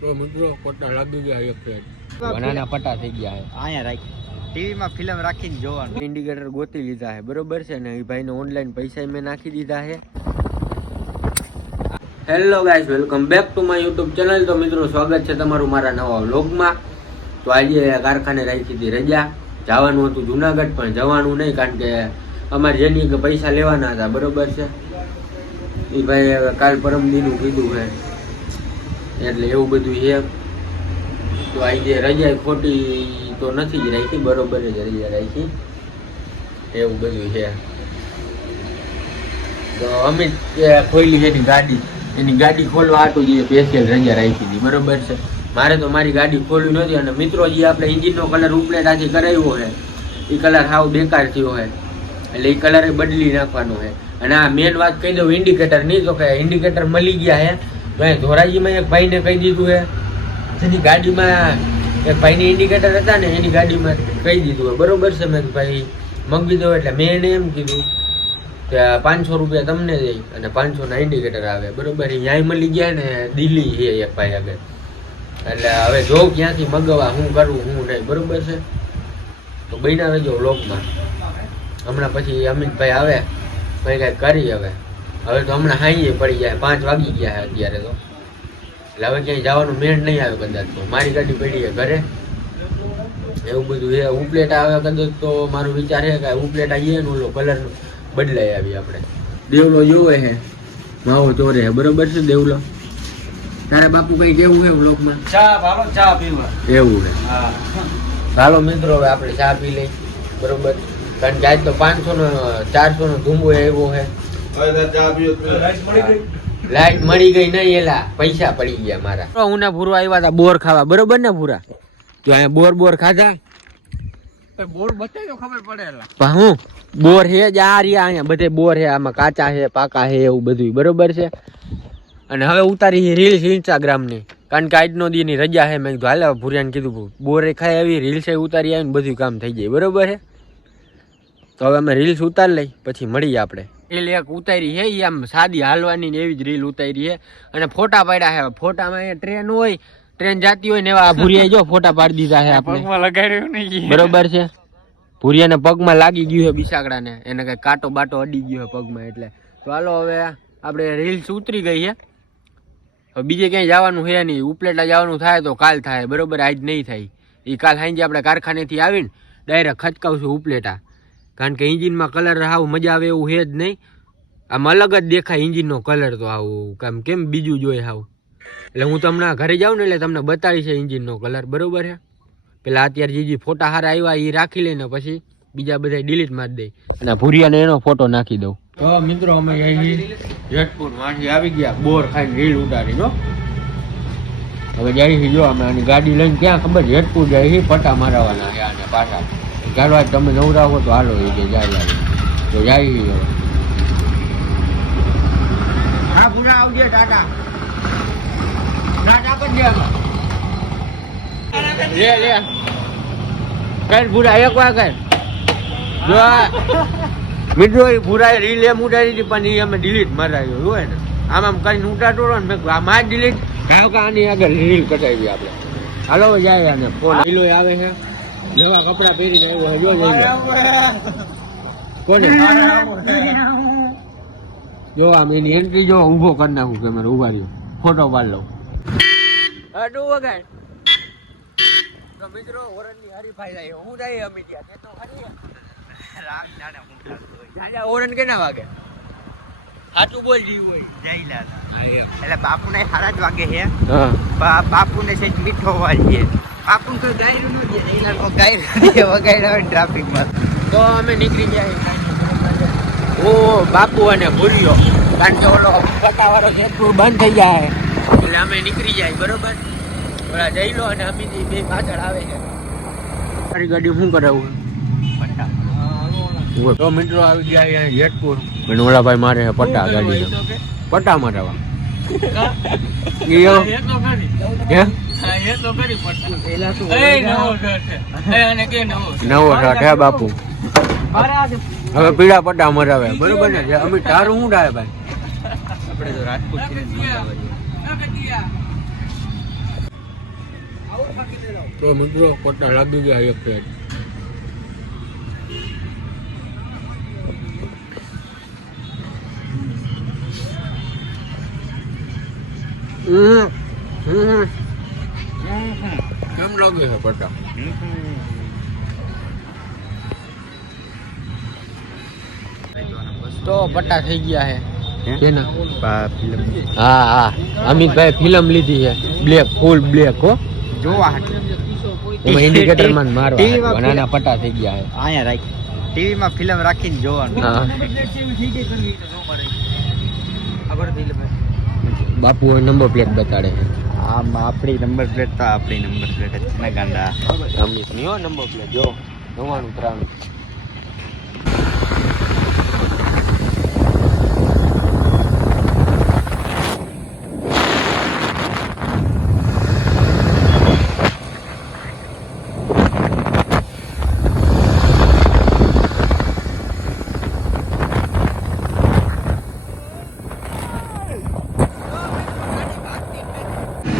તો મિત્રો પટ્ટા લાગી ગયા એક પ્લેટ બનાના પટ્ટા થઈ ગયા છે અહીંયા રાખી ટીવીમાં ફિલ્મ રાખીને જોવાનું ઇન્ડિકેટર ગોતી લીધા છે બરોબર છે ને એ ભાઈને ઓનલાઈન પૈસા મેં નાખી દીધા છે. Hello guys, welcome back to my YouTube channel. તો મિત્રો સ્વાગત છે તમારું મારા નવા વ્લોગમાં. તો આજે કારખાને રાખી હતી રજા, જવાનું હતું જુનાગઢ પણ જવાનું નહીં કારણ કે અમારે જેની કે પૈસા લેવાના હતા બરોબર છે. એ ભાઈ કાલ પરમ દીનું કીધું છે એટલે એવું બધું છે. તો આજે રજા ખોટી તો નથી જ રાખી, બરોબર જ રજા રાખી એવું બધું છે. તો અમિત ખોલી છે એની ગાડી ખોલવા આટું જે સ્પેશિયલ રજા રાખી હતી બરોબર છે. મારે તો મારી ગાડી ખોલવી નહોતી અને મિત્રો જે આપણે એન્જિનનો કલર ઉપલેટાથી કરાવ્યો છે એ કલર સાવ બેકાર થયો છે એટલે એ કલર બદલી નાખવાનો છે. અને આ મેન વાત કહી દઉં, ઇન્ડિકેટર નહીં તો કે ઇન્ડિકેટર મળી ગયા છે. મેં ધોરાજીમાં એક ભાઈને કહી દીધું છે, જેની ગાડીમાં એક ભાઈની ઇન્ડિકેટર હતા ને એની ગાડીમાં કહી દીધું હોય બરોબર છે. મેં ભાઈ મંગી દો એટલે મેં એને એમ કીધું કે 500 રૂપિયા તમને દઈ અને 500ના ઇન્ડિકેટર આવે બરોબર. એ ન્યાય મળી ગયા ને દિલ્હી છે એક ભાઈ આગળ. એટલે હવે જો ક્યાંથી મગાવવા, શું કરવું શું નહીં બરોબર છે. તો બન્યા રહેજો વ્લોગમાં. હમણાં પછી અમિતભાઈ આવે ભાઈ કાંઈ કરી હવે તો હમણાં હાઈએ પડી જાય, 5 વાગી ગયા અત્યારે તો. એટલે હવે ક્યાંય જવાનું મેળ નહીં આવે કદાચ. તો મારી ગાડી પડી છે ઘરે એવું બધું છે. ઉપલેટા આવે કદાચ તો મારો વિચાર છે કે ઉપલેટા જઈએ ને ઓલો કલર બદલાઈ આવી આપણે. દેવલો જોવે છે માવો ચોરે છે બરોબર છે. દેવલો તારે બાપુ કઈ કેવું છે બ્લોકમાં? ચા પીવા એવું છે. હાલો મિત્રો હવે આપણે ચા પી લઈ બરોબર, કારણ કે આજ તો 500 નો 400 નો ધૂમો આવ્યો છે. લાઈટ મળી ગઈ નહીં, એલા પૈસા પડી ગયા મારા. હું ને ભૂરા આવ્યા હતા બોર ખાવા બરોબર ને ભૂરા? તો અહીંયા બોર ખાધા. બોર બતાવી તો ખબર પડે. હું બોર હે જ આ રહ્યા અહીંયા બધે બોર હે, આમાં કાચા હે પાકા હે એવું બધું બરોબર છે. અને હવે ઉતારી રીલ્સ ઇન્સ્ટાગ્રામ ની, કારણ કે આજનો દી ની રજા છે. મેં કીધું હાલે ભૂરિયાને કીધું બોરે ખાય આવી રીલ્સ ઉતારી આવીને બધું કામ થઈ જાય બરોબર છે. તો હવે અમે રીલ્સ ઉતારી લઈ પછી મળીએ આપણે. રીલ એક ઉતારી છે એ આમ સાદી હાલવાની ને એવી જ રીલ ઉતારી છે અને ફોટા પાડ્યા છે. ફોટામાં અહીંયા ટ્રેન હોય, ટ્રેન જાતી હોય ને એવા ભૂરિયા જો ફોટા પાડી દીધા છે આપણે લગાડ્યું નહીં બરોબર છે. ભૂરિયાને પગમાં લાગી ગયું છે બિસાકડાને, એને કઈ કાંટો બાટો અડી ગયો છે પગમાં એટલે. તો હાલો હવે આપણે રીલ્સ ઉતરી ગઈ છે. હવે બીજે ક્યાંય જવાનું છે નહીં, ઉપલેટા જવાનું થાય તો કાલ થાય બરોબર, આજ નહીં થાય. એ કાલ સાંજે આપણે કારખાનેથી આવીને ડાયરેક્ટ ખચકાવશું ઉપલેટા, કારણ કે એન્જિનમાં કલર આવું મજા આવે એવું છે જ નહીં. આમ અલગ જ દેખાય એન્જિનનો કલર તો આવું કેમ બીજું જોઈએ આવું. એટલે હું તમને ઘરે જાઉં ને એટલે તમને બતાવી છે એન્જિનનો કલર બરોબર છે. પેલા અત્યારે જે ફોટા સારા આવ્યા એ રાખી લઈને પછી બીજા બધા ડિલીટ મારી દઈ અને ભૂરિયાને એનો ફોટો નાખી દઉં. તો મિત્રો અમે જેતપુર માંથી આવી ગયા બોર ખાઈને રીલ ઉતારી દો. હવે જાય જો અમે આની ગાડી લઈને ક્યાં ખબર જેતપુર જાય છે પટ્ટા મારવાના છે અને પાછા. ચાલો આજ તમે નવરાવો તો હાલો એ કે જાય તો જાય. હા પૂરા આવજે ટાટા ટાટા કરી દે લે કઈ પૂરા એક વાર કર જો મિત્રો એ પૂરા રીલ એમ ઉતારી હતી પણ એ અમે ડિલીટ મરાયો હોય ને આમ કરીને ઉતારતો ને મેં આમાં જ ડિલીટ આની આગળ રીલ કટાવી આપણે. હાલો જાય અને ફોન લીલો આવે છે, નવા કપડા પહેરીને આવ્યો કોને જો આમ એની એન્ટ્રી જો ઊભો કરી નાખું કે મારે ઉભા રહ્યો ફોટો પાડ લઉં. અડું વગાડ તો મિત્રો ઓરણની હરીફાઈ જાય હું જાય અમે ત્યાં તો હરી રામ જાણે હું રાજા ઓરન કેના વાગે સાચું બોલ જીવ હોય જઈ લાલા એટલે બાપુને 7:30 વાગે છે. બાપુને સેજ મીઠો વાળીએ બાપુ તો ગાયરું નો દે એ લોકો ગાયરું વગાડ્યા ટ્રાફિકમાં. તો અમે નીકળી ગયા ઓ બાપુ અને ભૂરિયો, કારણ કે ઓલો પટ્ટાવાળો જેટલું બંધ થઈ જાય એટલે અમે નીકળી જાય બરોબર. ઓલા જઈ લો અને અમે બે પાછળ આવે છે. મારી ગાડી શું કરાવું તો મિત્રો આવી ગયા જેતપુર અને ઓલા ભાઈ મારે પટ્ટા ગાડી પટ્ટા મારવા નવો શર્ટ હે બાપુ. હવે પીળા પટ્ટા મરાવે બરોબર ને. અમે તારું શું થાય ભાઈ આપણે તો રાજકોટ થી તો મિત્રો કોટા લાગી ગયા એક પ્લેટ. કેમ લાગે છે પટ્ટા? તો પટ્ટા થઈ ગયા છે હા હા અમિતભાઈ ફિલ્મ લીધી છે બ્લેક ફૂલ બ્લેક હો જોવા એમાં ઇન્ડિકેટર માં મારવા નાના પટ્ટા થઈ ગયા છે અહીંયા રાખ ટીવી માં ફિલ્મ રાખીને જોવાનું. હા બાપુ નંબર પ્લેટ બતાડે છે. આમ આપણી નંબર પ્લેટ તો આપણી નંબર પ્લેટ જ છે ને ગાંડા. અમિત ની હો નંબર પ્લેટ જો 99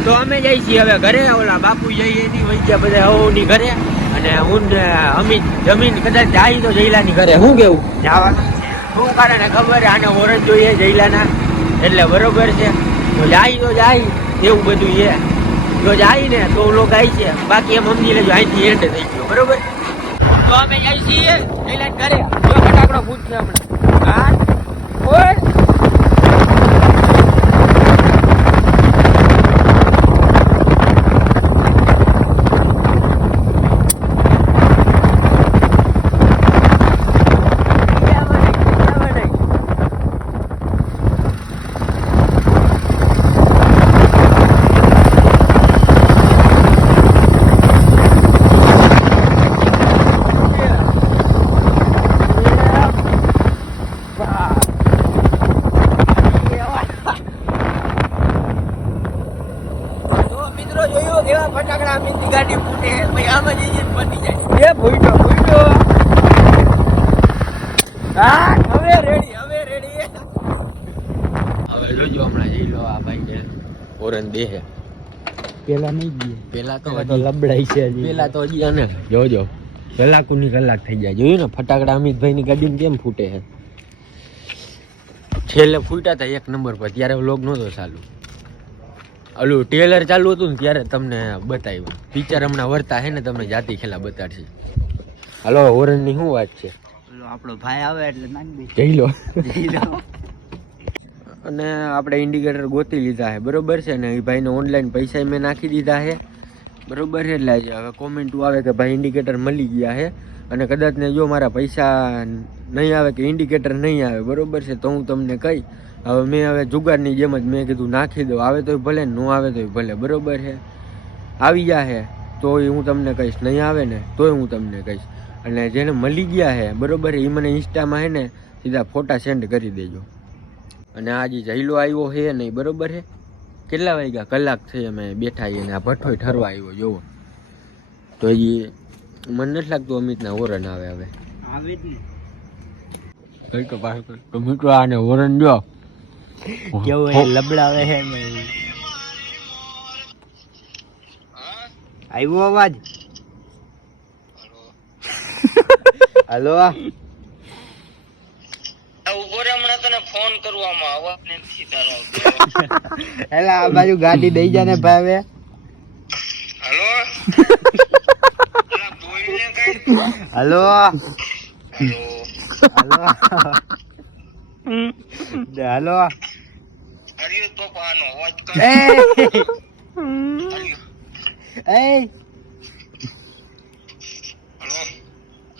તો અમે જઈ છીએ હવે ઘરે. ઓલા બાપુ જઈએ એની વહી ગયા બધા હવની ઘરે અને હું ને અમિત જમીન કદાચ જાય તો જયલાની ઘરે. શું કેવું જવાનું શું કારણે ખબર આને ઓરજ જોઈએ જયલાના એટલે બરોબર છે. તો જાય એવું બધું છે. જો જાય ને તો લોકો આવી છે બાકી એમ સમજી લેજો અહીંથી એન્ડ થઈ ગયો બરોબર. તો અમે જઈ છીએ જયલા ઘરે. જો ફટાકડો ફૂટશે હમણાં. હા ઓય ફટાકડા મીની ગાડી ફૂટે ભાઈ આમાં જઈને પતી જાય. એ ભૂઈટો હા હવે રેડી હવે જોજો હમણાં જઈ લો આ ભાઈ ને ઓરન દે છે. પેલા નહીં ગઈ પેલા તો લબડાઈ છે પેલા તો હજી આને જોજો કલાકની કલાક થઈ જાય. જોયું ને ફટાકડા અમિતભાઈ ની ગાડીમાં કેમ ફૂટે છે. છેલ્લે ફૂટ્યા હતા 1 નંબર પર ત્યારે વ્લોગ નહોતો ચાલુ. ઓલું ટેલર ચાલુ હતું ને ત્યારે તમને બતાવ્યું. પિક્ચર હમણાં વર્તા છે ને તમને જાતિ ખેલા બતાડશે. હાલો ઓરન ની શું વાત છે? આપણો ભાઈ આવે એટલે નાખી જઈ લો. દે. અને આપણે ઇન્ડિકેટર ગોતી લીધા છે બરોબર છે ને. એ ભાઈને ઓનલાઈન પૈસા મેં નાખી દીધા છે બરોબર છે. એટલે હવે કોમેન્ટો આવે કે ભાઈ ઇન્ડિકેટર મળી ગયા છે અને કદાચ ને જો મારા પૈસા નહીં આવે કે ઇન્ડિકેટર નહીં આવે બરોબર છે તો હું તમને કહી હવે મેં હવે જુગારની જેમ જ મેં કીધું નાખી દઉં. આવે તોય ભલે ન આવે તોય ભલે બરોબર છે. આવી ગયા છે તોય હું તમને કહીશ, નહીં આવે ને તોય હું તમને કહીશ. અને જેને મળી ગયા છે બરોબર એ મને ઇન્સ્ટામાં છે ને સીધા ફોટા સેન્ડ કરી દેજો. અને આ જે જયલો આવ્યો છે નહીં બરોબર છે. કેટલા વાગ્યા કલાક થઈ અમે બેઠા છીએ ને આ ભઠ્ઠોય ઠરવા આવ્યો જોવો. તો એ મને નથી લાગતું અમિતના ઓરન આવે હવે આવે જ ને. કઈ તો પાછું તો મિત્રો આને ઓરન જો કેવું એ લબડાવે છે ને. આવ્યો અવાજ? હલો એલા આ બાજુ ગાડી દઈ જા ને ભાઈ. હલો હલો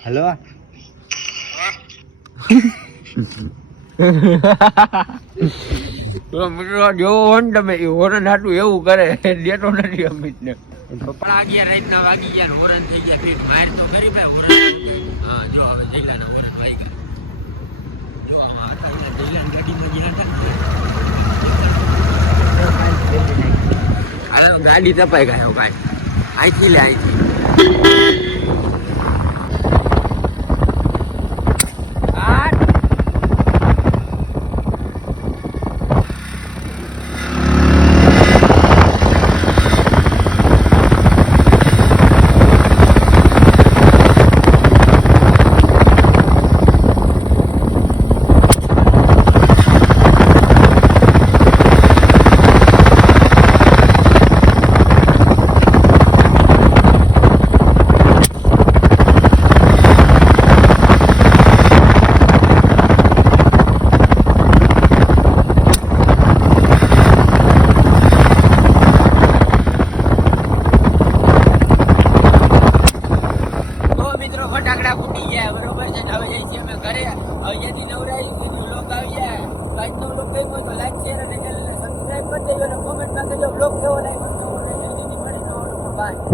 હલો તો મિત્રો જોવો હોય ને તમે એ હોરન હાટું એવું કરે દેતો નથી અમિત ને. 11 રાતના વાગી ગયા હોરન થઈ ગયા ફીટ માર તો કરી ભાઈ હોરન. હા જો હવે જયલાના હોરન વાગી ગયા. જો આમાં હતા જયલાની ગાડીમાં ગયા હતા. હાલો ગાડી તપાઈ ગયો ભાઈ. અહીંથી લે અહીંથી. કપડા ફૂટી ગયા બરોબર છે ને હવે જઈ છીએ અમે ઘરે હવે જેથી નવરાઈ જેથી લોક આવી જાય તો આજનો લોક કઈ હોય તો લાઈક શેર અને ચેનલને સબસ્ક્રાઇબ કરી દેજો અને કોમેન્ટમાં કહેજો બ્લોગ કેવો લાગ્યો તો બાય.